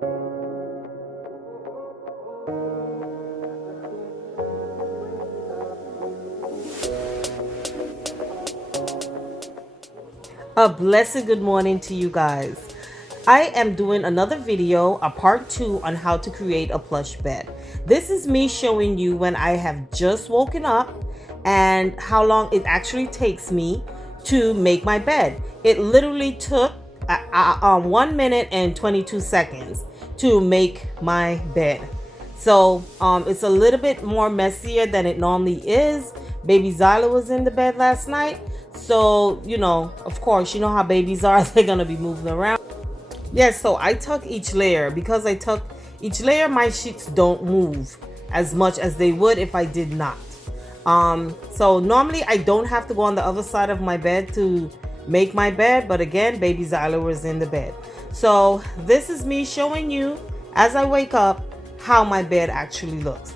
A blessed good morning to you guys. I am doing another video, a part 2 on how to create a plush bed. This is me showing you when I have just woken up and how long it actually takes me to make my bed. It literally took 1 minute and 22 seconds to make my bed. So it's a little bit more messier than it normally is. Baby Zyla was in the bed last night. So, you know, of course, you know how babies are. They're going to be moving around. Yes, so I tuck each layer. Because I tuck each layer, my sheets don't move as much as they would if I did not. So normally I don't have to go on the other side of my bed to make my bed. But again, baby Zyla was in the bed. So this is me showing you as I wake up how my bed actually looks.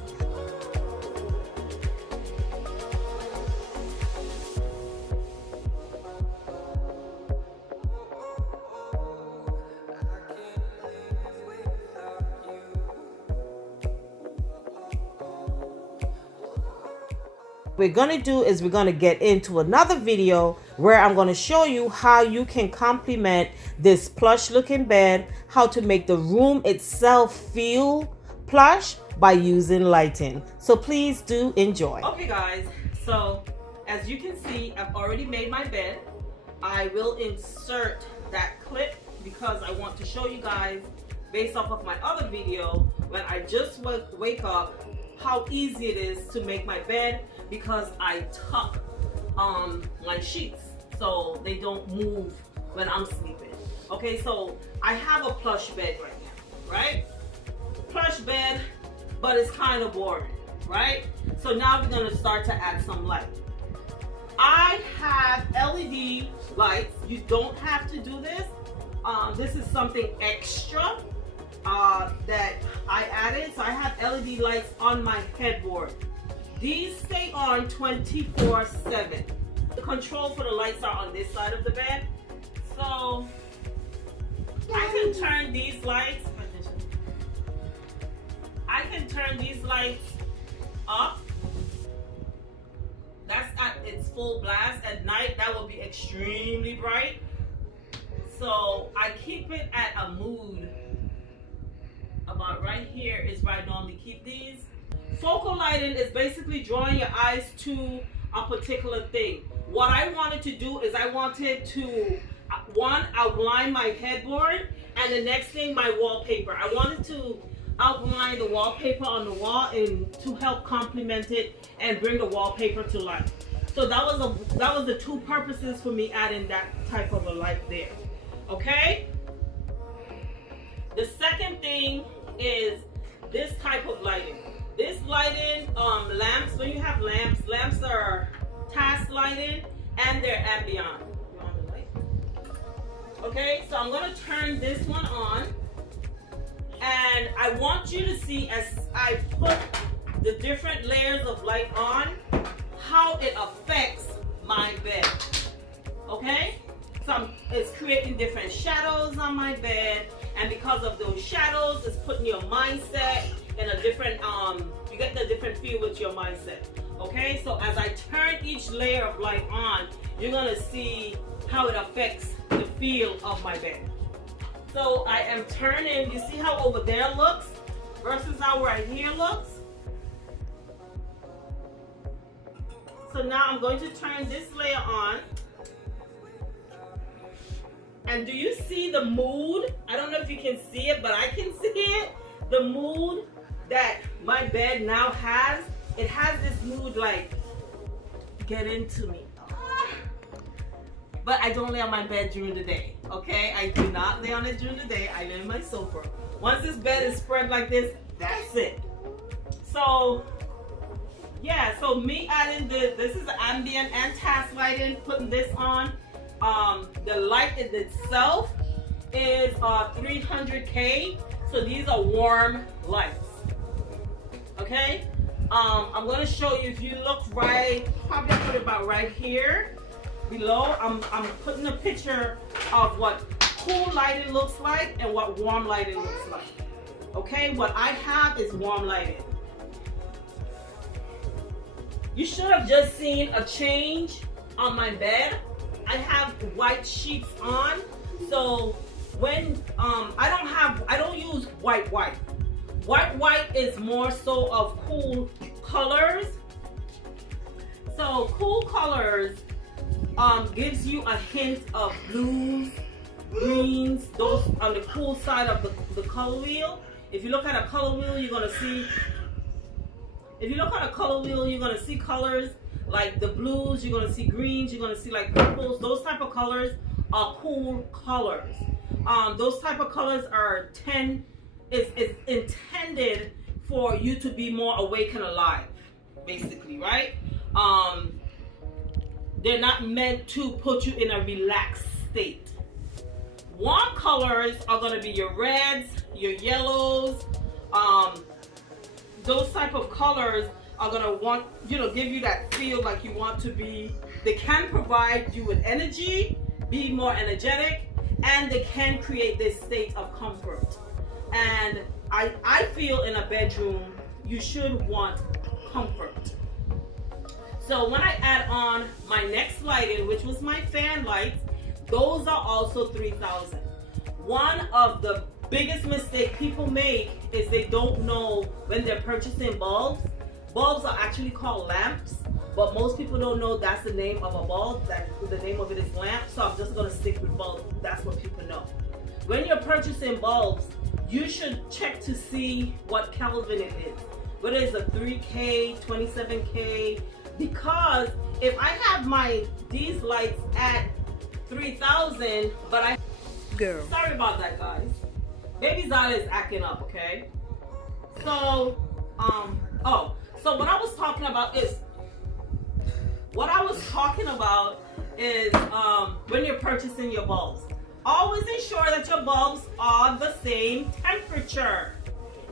We're going to do is we're going to get into another video where I'm going to show you how you can complement this plush looking bed, how to make the room itself feel plush by using lighting. So please do enjoy. Okay guys, so as you can see, I've already made my bed. I will insert that clip because I want to show you guys based off of my other video when I just wake up how easy it is to make my bed, because I tuck my sheets so they don't move when I'm sleeping. Okay, so I have a plush bed right now, right? Plush bed, but it's kind of boring, right? So now we're gonna start to add some light. I have LED lights. You don't have to do this. This is something extra that I added. So I have LED lights on my headboard. These stay on 24/7. The control for the lights are on this side of the bed. So I can turn these lights. I can turn these lights up. That's at its full blast. At night, that will be extremely bright. So I keep it at a mood. About right here is where I normally keep these. Focal lighting is basically drawing your eyes to a particular thing. What I wanted to do is I wanted to, one, outline my headboard, and the next thing, my wallpaper. I wanted to outline the wallpaper on the wall and to help complement it and bring the wallpaper to life. So that was the two purposes for me adding that type of a light there. Okay? The second thing is this type of lighting. This lighting, lamps, when you have lamps are task lighting and they're ambient. You want the light? Okay, so I'm gonna turn this one on, and I want you to see as I put the different layers of light on, how it affects my bed. Okay? So it's creating different shadows on my bed, and because of those shadows, it's putting your mindset in a different, you get the different feel with your mindset. Okay, so as I turn each layer of light on, you're gonna see how it affects the feel of my bed. So I am turning, you see how over there looks versus how right here looks? So now I'm going to turn this layer on. And do you see the mood? I don't know if you can see it, but I can see it. The mood that my bed now has. It has this mood like, get into me. But I don't lay on my bed during the day, okay? I do not lay on it during the day. I lay on my sofa. Once this bed is spread like this, that's it. So, yeah, so me adding this is ambient and task lighting, putting this on. The light in itself is 300K, so these are warm lights. Okay, I'm going to show you. If you look right, probably put it about right here below. I'm putting a picture of what cool lighting looks like and what warm lighting looks like. Okay, what I have is warm lighting. You should have just seen a change on my bed. I have white sheets on, so when I don't use white. White is more so of cool colors. So cool colors gives you a hint of blues, greens, those on the cool side of the color wheel. If you look at a color wheel, you're gonna see. If you look at a color wheel, you're gonna see colors like the blues. You're gonna see greens. You're gonna see like purples. Those type of colors are cool colors. Those type of colors are is intended for you to be more awake and alive, basically, right? They're not meant to put you in a relaxed state. Warm colors are going to be your reds, your yellows. Those type of colors are going to give you that feel like you want to be. They can provide you with energy, be more energetic, and they can create this state of comfort. And I feel in a bedroom, you should want comfort. So when I add on my next lighting, which was my fan lights, those are also 3,000. One of the biggest mistakes people make is they don't know when they're purchasing bulbs. Bulbs are actually called lamps, but most people don't know that's the name of a bulb. That the name of it is lamp. So I'm just gonna stick with bulbs. That's what people know. When you're purchasing bulbs, you should check to see what Kelvin it is. Whether it's a 3K, 27K, because if I have these lights at 3,000, but sorry about that, guys. Baby Zada is acting up, okay? So, so what I was talking about is when you're purchasing your bulbs, always ensure that your bulbs are the same temperature.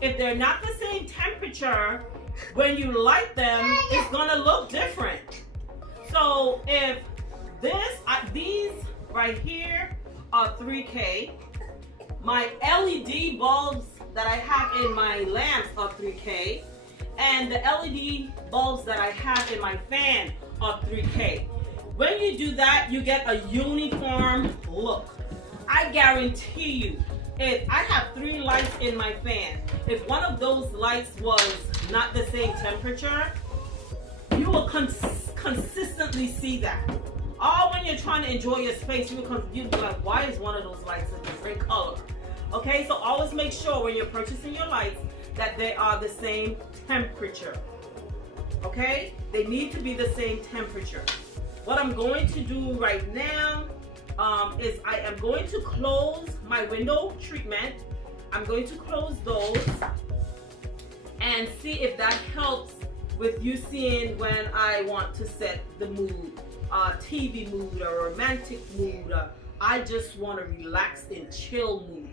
If they're not the same temperature, when you light them, it's gonna look different. So if these right here are 3K, my LED bulbs that I have in my lamps are 3K, and the LED bulbs that I have in my fan are 3K. When you do that, you get a uniform look. I guarantee you, if I have 3 lights in my fan, if one of those lights was not the same temperature, you will consistently see that. Or when you're trying to enjoy your space, you'll be like, why is one of those lights a different color? Okay, so always make sure when you're purchasing your lights that they are the same temperature. Okay, they need to be the same temperature. What I'm going to do right now is I am going to close my window treatment. I'm going to close those and see if that helps with you seeing when I want to set the mood, TV mood, or romantic mood. I just want to relax and chill mood.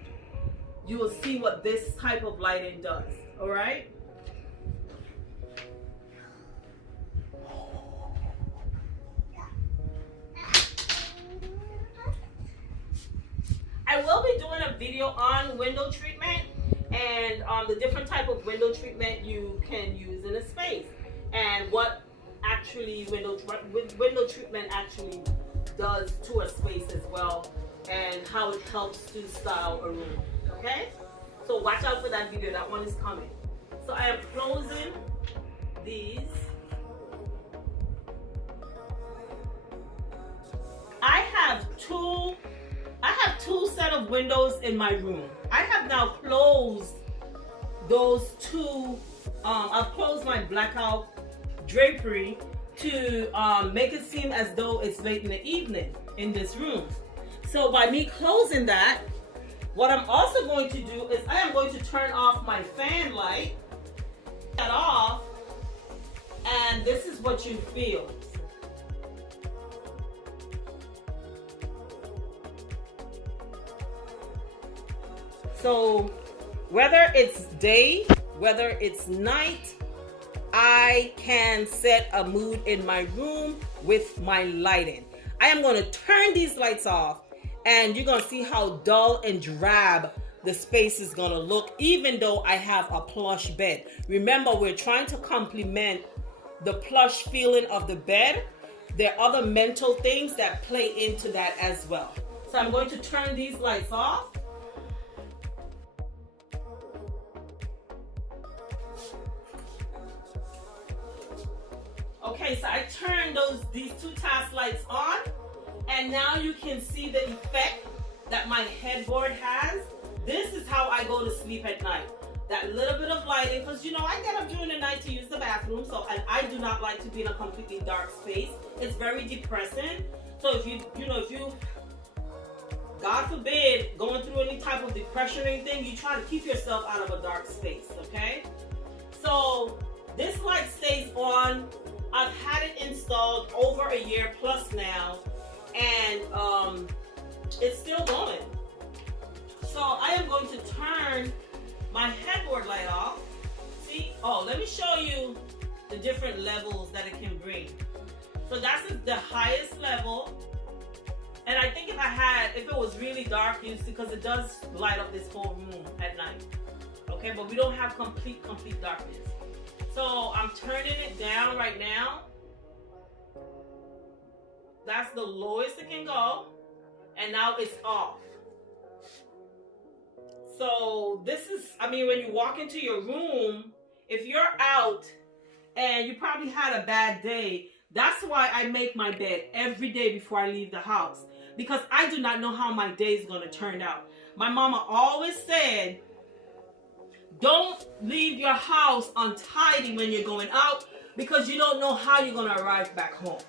You will see what this type of lighting does. All right. I will be doing a video on window treatment and the different type of window treatment you can use in a space, and what actually window treatment actually does to a space as well, and how it helps to style a room. Okay, so watch out for that video. That one is coming. So I am closing these. I have two set of windows in my room. I have now closed those two. I've closed my blackout drapery to make it seem as though it's late in the evening in this room. So by me closing that, what I'm also going to do is I am going to turn off my fan light. That off, and this is what you feel. So whether it's day, whether it's night, I can set a mood in my room with my lighting. I am going to turn these lights off and you're gonna see how dull and drab the space is gonna look, even though I have a plush bed. Remember, we're trying to complement the plush feeling of the bed. There are other mental things that play into that as well. So I'm going to turn these lights off. Okay, so I turned these two task lights on, and now you can see the effect that my headboard has. This is how I go to sleep at night. That little bit of lighting, because you know I get up during the night to use the bathroom, and I do not like to be in a completely dark space. It's very depressing. So if you God forbid, going through any type of depression or anything, you try to keep yourself out of a dark space, okay? So this light stays on. I've had it installed over a year plus now, and it's still going. So I am going to turn my headboard light off. See? Oh, let me show you the different levels that it can bring. So that's the highest level. And I think if it was really dark, because it does light up this whole room at night. Okay, but we don't have complete darkness. So I'm turning it down right now. That's the lowest it can go. And now it's off. So this is, I mean, when you walk into your room, if you're out and you probably had a bad day, that's why I make my bed every day before I leave the house. Because I do not know how my day is going to turn out. My mama always said, don't leave your house untidy when you're going out, because you don't know how you're going to arrive back home.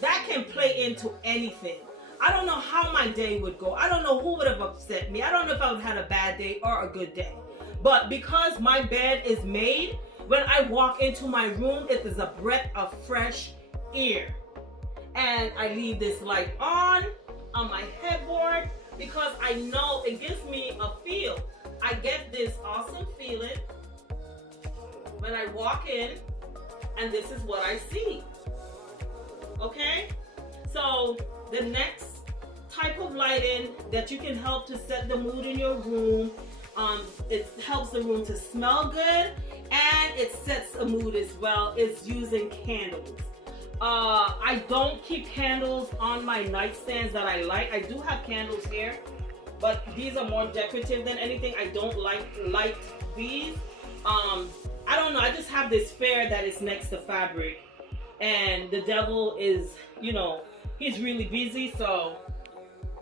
That can play into anything. I don't know how my day would go. I don't know who would have upset me. I don't know if I would have had a bad day or a good day. But because my bed is made, when I walk into my room, it is a breath of fresh air. And I leave this light on my headboard because I know it gives me a feel. I get this awesome feeling when I walk in, and this is what I see. Okay? So the next type of lighting that you can help to set the mood in your room, it helps the room to smell good, and it sets a mood as well, is using candles. I don't keep candles on my nightstands that I light. I do have candles here, but these are more decorative than anything. I don't light these. I don't know, I just have this fear that it's next to fabric, and the devil is, he's really busy, so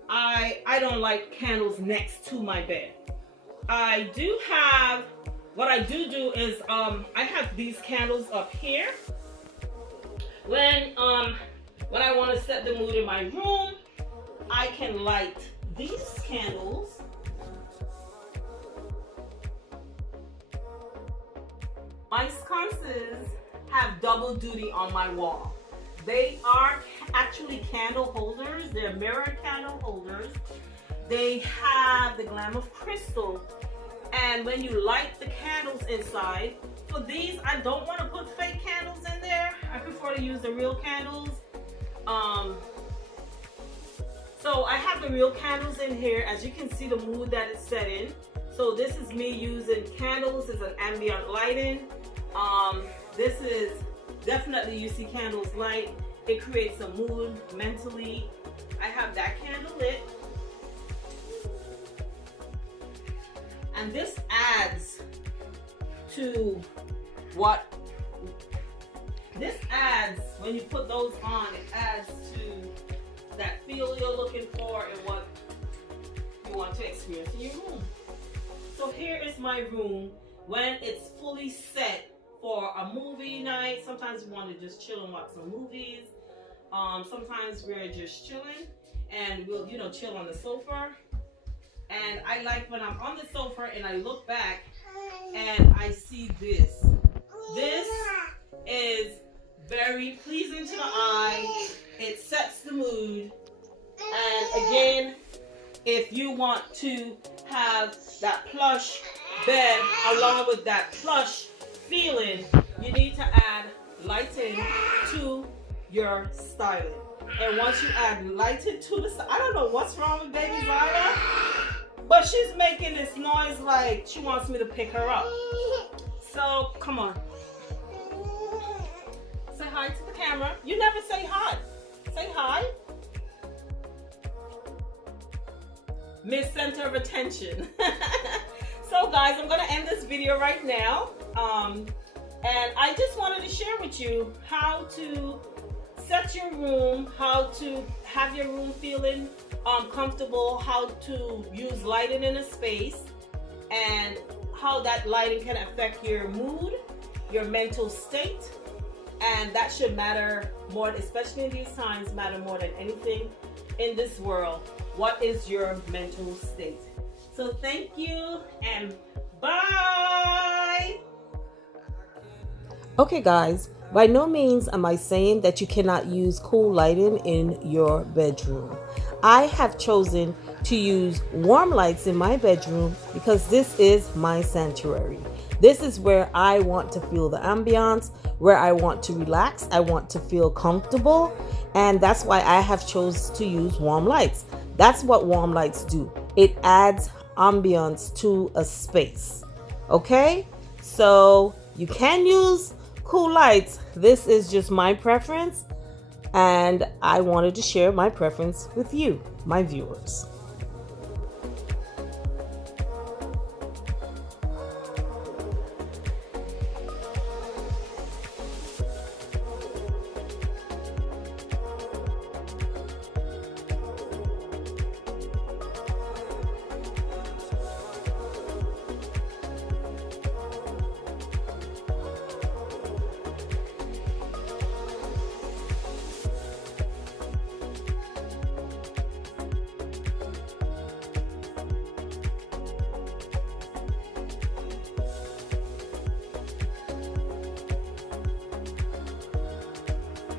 I don't like candles next to my bed. What I do is I have these candles up here. When I want to set the mood in my room, I can light these candles. My sconces have double duty on my wall. They are actually candle holders. They're mirror candle holders. They have the glam of crystal. And when you light the candles inside, for these, I don't want to put fake candles in there. I prefer to use the real candles. So I have the real candles in here. As you can see, the mood that it's set in. So this is me using candles as an ambient lighting. This is definitely UC Candles light. It creates a mood mentally. I have that candle lit. And this adds to when you put those on, it adds to that feel you're looking for and what you want to experience in your room. So here is my room when it's fully set for a movie night. Sometimes we want to just chill and watch some movies. Sometimes we're just chilling and we'll, chill on the sofa. And I like when I'm on the sofa and I look back and I see this. This is very pleasing to the eye. It sets the mood. And again, if you want to have that plush bed along with that plush feeling, you need to add lighting to your styling. And once you add lighting to the side, I don't know what's wrong with baby Zaya, but she's making this noise like she wants me to pick her up. So come on. Say hi to the camera. You never say hi. Say hi. Miss Center of Attention. So guys, I'm gonna end this video right now. And I just wanted to share with you how to set your room, how to have your room feeling comfortable, how to use lighting in a space, and how that lighting can affect your mood, your mental state. And that should matter more, especially in these times, matter more than anything in this world. What is your mental state? So thank you and bye. Okay guys, by no means am I saying that you cannot use cool lighting in your bedroom. I have chosen to use warm lights in my bedroom because this is my sanctuary. This is where I want to feel the ambiance, where I want to relax, I want to feel comfortable, and that's why I have chosen to use warm lights. That's what warm lights do. It adds ambiance to a space. Okay? So you can use cool lights. This is just my preference, and I wanted to share my preference with you, my viewers.